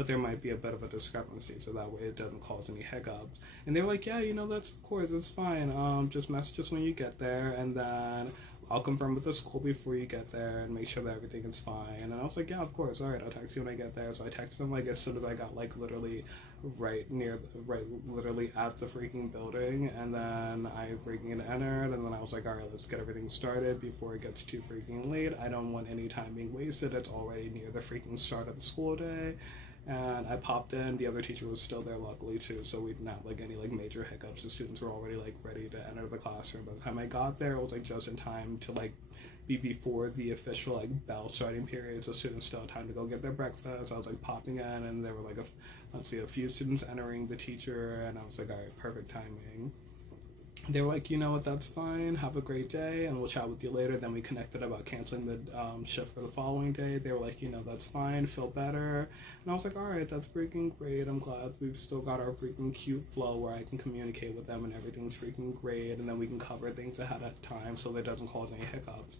but there might be a bit of a discrepancy, so that way it doesn't cause any hiccups. And they were like, yeah, that's, of course, it's fine. Just message us when you get there, and then I'll confirm with the school before you get there and make sure that everything is fine. And I was like, yeah, of course, all right, I'll text you when I get there. So I texted them like as soon as I got like literally right literally at the freaking building, and then I freaking entered, and then I was like, all right, let's get everything started before it gets too freaking late. I don't want any time being wasted. It's already near the freaking start of the school day. And I popped in. The other teacher was still there, luckily too, so we didn't have like any like major hiccups. The students were already like ready to enter the classroom. By the time I got there, it was like just in time to like be before the official like bell starting period, so students still had time to go get their breakfast. I was like popping in, and there were like a few students entering the teacher, and I was like, all right, perfect timing. They were like, you know what, that's fine, have a great day, and we'll chat with you later. Then we connected about canceling the shift for the following day. They were like, that's fine, feel better. And I was like, all right, that's freaking great. I'm glad we've still got our freaking cute flow where I can communicate with them and everything's freaking great, and then we can cover things ahead of time so that it doesn't cause any hiccups.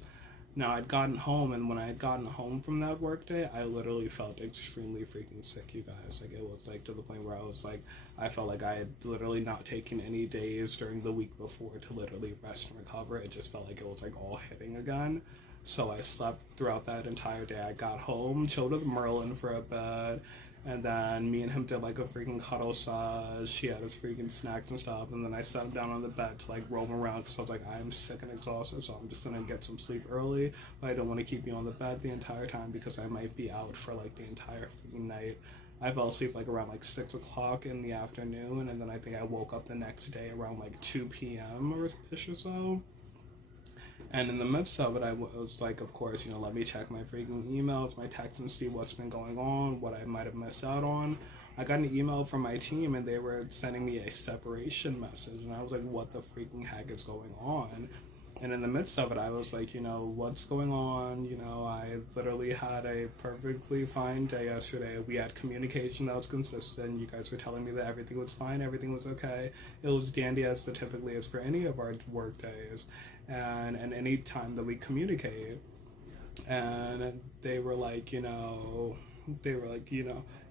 Now, I'd gotten home, and when I had gotten home from that work day, I literally felt extremely freaking sick, you guys. Like, it was, like, to the point where I was, like, I felt like I had literally not taken any days during the week before to literally rest and recover. It just felt like it was, like, all hitting again. So I slept throughout that entire day. I got home, chilled with Merlin for a bit, and then me and him did like a freaking cuddle sash. He had his freaking snacks and stuff, and then I sat him down on the bed to like roam around because I was like, I'm sick and exhausted, so I'm just gonna get some sleep early. But I don't want to keep you on the bed the entire time because I might be out for like the entire freaking night. I fell asleep like around like 6 o'clock in the afternoon, and then I think I woke up the next day around like 2 p.m. or so. And in the midst of it, I was like, of course, let me check my freaking emails, my texts, and see what's been going on, what I might have missed out on. I got an email from my team, and they were sending me a separation message, and I was like, what the freaking heck is going on? And in the midst of it, I was like, what's going on? I literally had a perfectly fine day yesterday. We had communication that was consistent. You guys were telling me that everything was fine, everything was okay. It was dandy as it typically is for any of our work days. And any time that we communicate. And they were like, you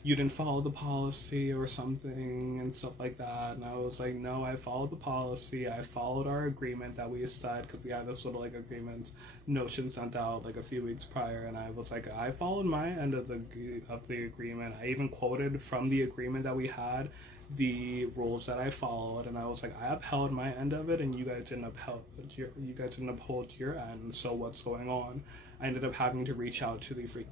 didn't follow the policy or something and stuff like that. And I was like, no, I followed the policy. I followed our agreement that we said, because we had this little like agreement notion sent out like a few weeks prior. And I was like, I followed my end of the agreement. I even quoted from the agreement that we had the rules that I followed, and I was like, I upheld my end of it, and you guys didn't uphold your end. So what's going on? I ended up having to reach out to the freaking